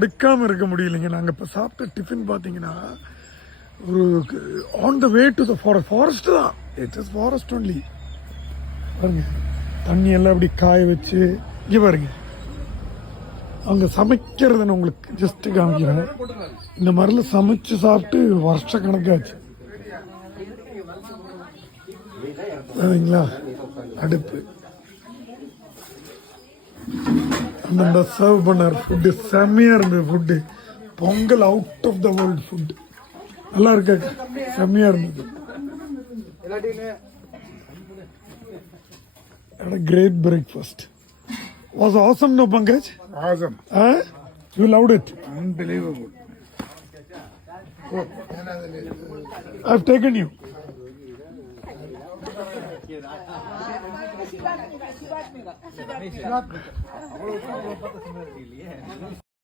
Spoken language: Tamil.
எடுக்காமல் இருக்க முடியலைங்க. நாங்கள் இப்போ சாப்பிட்ட டிஃபின் பார்த்தீங்கன்னா ஒரு on the way to the forest தான். It's is forest only. பாருங்க தண்ணி எல்லாம் அப்படி காய வச்சு இங்கே பாருங்க. அவங்க சமைக்கிறதுன்னு உங்களுக்கு ஜஸ்ட் காமிக்கிறேன். இந்த மாதிரிலாம் சமைச்சு சாப்பிட்டு வருஷ கணக்காச்சு. சரிங்களா, அடுப்பு அந்த சர்வ் பண்ணார். ஃபுட்டு செம்மையா இருந்தது. Food Pongal out of the world food. நல்லா இருக்கா? செம்மையா இருந்தது. Great breakfast. Was awesome, no Pankaj? Awesome. You loved it? Unbelievable. I've taken you.